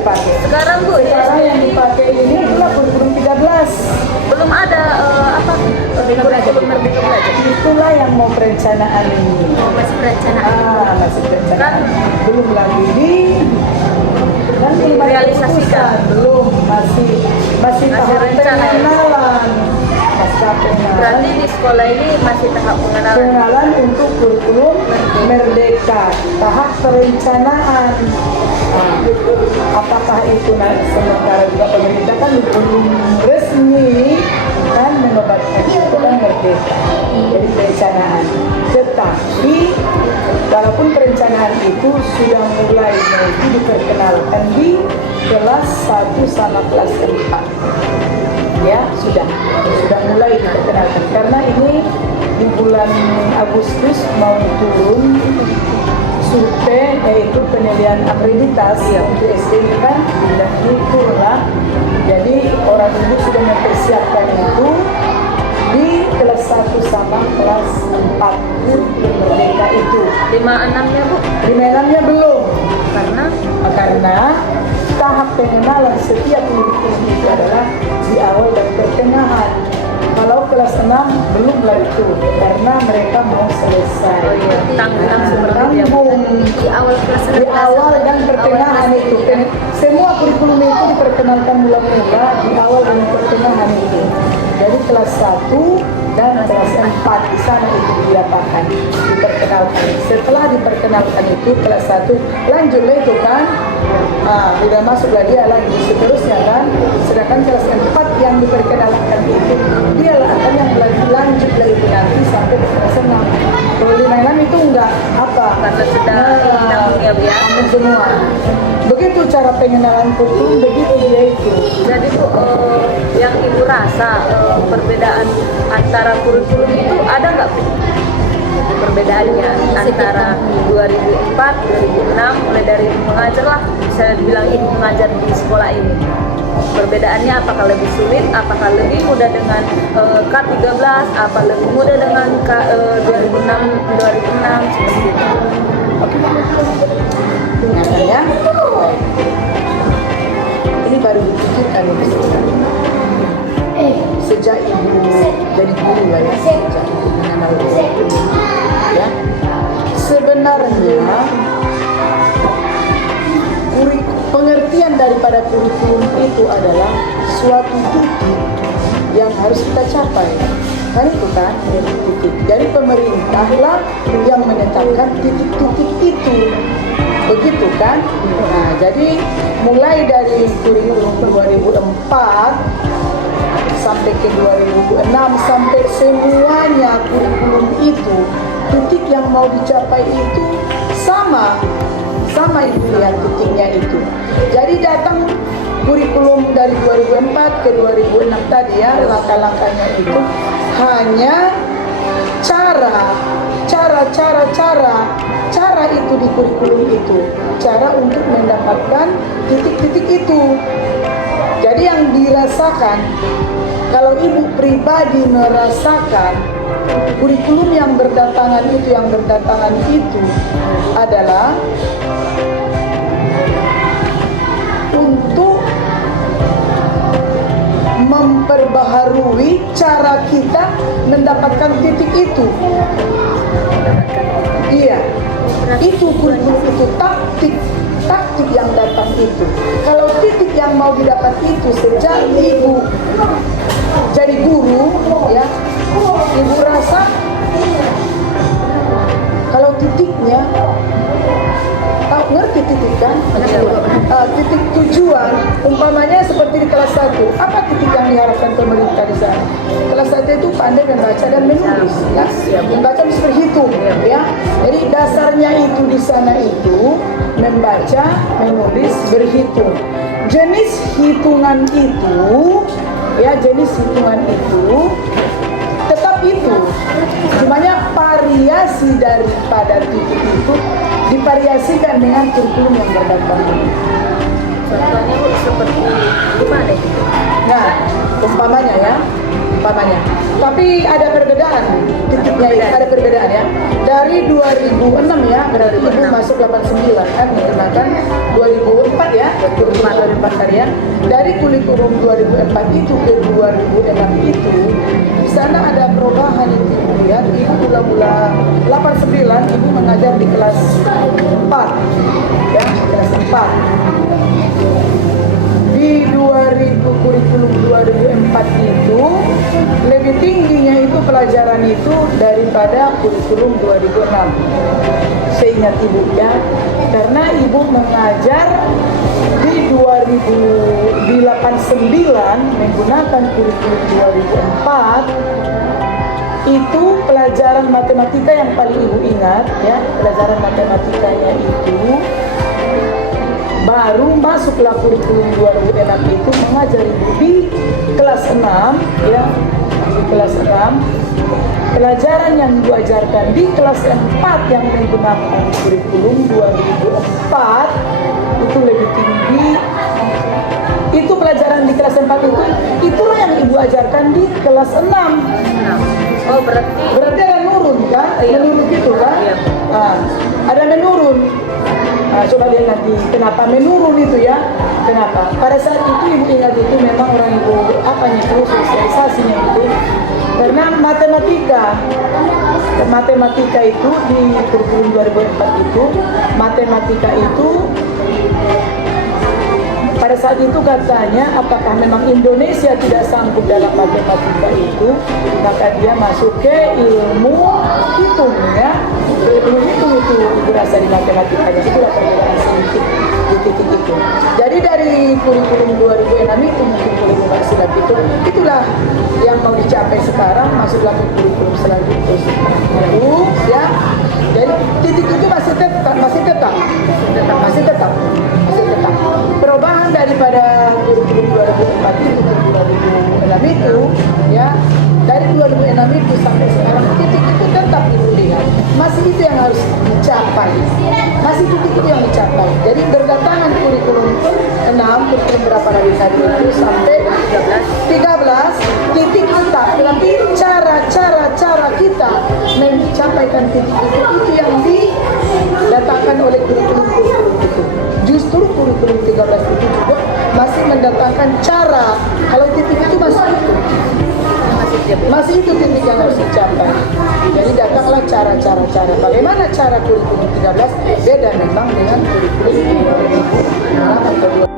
dipakai. Sekarang Bu, Sekarang yang dipakai ini adalah kurikulum 13. belum ada kurikulum Merdeka Belajar. Itulah yang mau perencanaan ini. Oh, masih perencanaan. Masih perencanaan. Kan Belum lagi dan belum ada realisasikan. keputusan. Belum, masih tahap rencana. pengenalan. Berarti di sekolah ini masih tahap pengenalan. Pengenalan untuk kurikulum Merdeka, tahap perencanaan. Apakah itu sementara juga pemerintah kan belum resmi kan menobatkan itu kan Merdeka, jadi perencanaan. Tetapi walaupun perencanaan itu sudah mulai diperkenalkan di kelas 1 sama kelas 4. Ya, sudah mulai diperkenalkan karena ini di bulan Agustus mau turun survei, yaitu penilaian akreditasi untuk SD kan, dan itulah jadi orang ibu sudah mempersiapkan itu di kelas 1 sama kelas 4 Merdeka itu. 5-6-nya Bu? 5-6-nya belum Karena tahap pengenalan setiap kurikulum itu adalah di awal dan pertengahan. Kalau kelas 6 belum lah itu karena mereka mau selesai. Tanggung di awal kelas di awal dan pertengahan itu. Semua kurikulum itu diperkenalkan mula-mula di awal dan pertengahan itu. Jadi kelas 1 dan kelas 4 di sana itu diapakan, diperkenalkan. Setelah diperkenalkan itu kelas 1 lanjut itu kan, udah masuklah dia lagi seterusnya kan. Sedangkan kelas 4 yang diperkenalkan itu dia akan yang lanjut lagi nanti sampai ke kelas 6. Kalau 5-6 itu enggak apa, karena sudah ya biasa semua. Begitu cara pengenalan kurikulum, begitu dia itu. Jadi Bu, yang Ibu rasa perbedaan antara kurikulum itu ada nggak Bu? Perbedaannya antara 2004, 2006, mulai dari mengajar lah, saya bilang Ibu mengajar di sekolah ini. Perbedaannya apakah lebih sulit, apakah lebih mudah dengan K13, apa lebih mudah dengan 2006 seperti itu. Ya, ini baru dipikirkan ini sejak ibu jadi guru lah ya, sejak ibu mengenal kurikulum ya. Sebenarnya pengertian daripada kurikulum itu adalah suatu titik yang harus kita capai. Kan itu kan titik. Jadi pemerintah lah yang menetapkan titik-titik itu. Begitu kan? Nah, jadi mulai dari kurikulum 2004 sampai ke 2006 sampai semuanya kurikulum itu, titik yang mau dicapai itu sama itu ya, titiknya itu. Jadi datang kurikulum dari 2004 ke 2006 tadi ya, langkah-langkahnya itu hanya cara itu di kurikulum itu, cara untuk mendapatkan titik-titik itu. Jadi yang dirasakan, kalau ibu pribadi merasakan kurikulum yang berdatangan itu adalah untuk memperbaharui cara kita mendapatkan titik itu. Iya, itu kurikulum itu taktik yang datang itu. Kalau titik yang mau didapat itu sejak ibu jadi guru, ya, ibu rasa kalau titiknya, tahu ngerti titik kan? Titik tujuan, umpamanya seperti di kelas 1, apa titik yang diharapkan pemerintah di sana? Kelas 1 itu pandai membaca dan menulis, ya, membaca bisa berhitung, ya. Jadi dasarnya itu di sana itu membaca, menulis, berhitung. Jenis hitungan itu, ya, jenis hitungan itu tetap itu, cumanya variasi daripada titik itu divariasikan dengan kurikulum yang berdatangan. Contohnya Bu, seperti gimana gitu? Nah, umpamanya ya, tapi ada perbedaan titiknya, ada perbedaan ya. Dari 2006 ya, berarti ibu masuk 89 kan, menggunakan 2004 ya. kurikulum 2004 harian. Dari kurikulum 2004 itu ke 2006 itu di sana ada perubahan itu ya. Ibu mula-mula 89 ibu mengajar di kelas 4 ya, kelas 4. Di 2000 kurikulum 2004 itu lebih tingginya itu pelajaran itu daripada kurikulum 2006. Seingat ibu ya, karena ibu mengajar di 2089 menggunakan kurikulum 2004 itu pelajaran matematika yang paling ibu ingat ya, pelajaran matematikanya itu baru masuklah kurikulum 2006 itu mengajar ibu di kelas 6 ya, di kelas 6 pelajaran yang diajarkan di kelas 4 yang menggunakan kurikulum 2004 itu lebih tinggi. Itu pelajaran di kelas 4 itu itulah yang ibu ajarkan di kelas 6. Oh, berarti ada menurun kan? Iya. Menurun gitu kan? Iya. Nah, ada menurun. Nah, coba lihat nanti kenapa menurun itu ya? Kenapa? Pada saat itu ibu ingat itu memang orang ibu apanya itu sosialisasinya itu karena matematika itu di kurikulum 2004 itu matematika itu pada saat itu katanya apakah memang Indonesia tidak sanggup dalam matematika itu, maka dia masuk ke ilmu hitung ya. Ilmu hitung itu berasal di matematika, jadi itulah perbedaan sedikit di titik itu. Jadi dari kurikulum 2006 itu mungkin kurikulum silap itulah yang mau dicapai sekarang, masuklah ke kurikulum selanjutnya baru ya. Jadi titik itu masih tetap. Perubahan daripada kurikulum 2004 itu ke 2006 itu ya, dari 2006 itu sampai sekarang titik itu tetap dilihat. Masih itu yang harus dicapai. Masih titik itu yang dicapai. Jadi berdatangan kurikulum 6, kurikulum berapa dari tadi itu sampai 13 titik tetap. Tapi cara kita mencapaikan titik itu yang didatangkan oleh kurikulum itu. Justru kurikulum 13 itu juga masih mendatangkan cara. Kalau titik itu masih itu titik yang harus dicapai. Jadi datanglah cara. Bagaimana cara kurikulum 13 beda memang dengan kurikulum 2006 atau 20.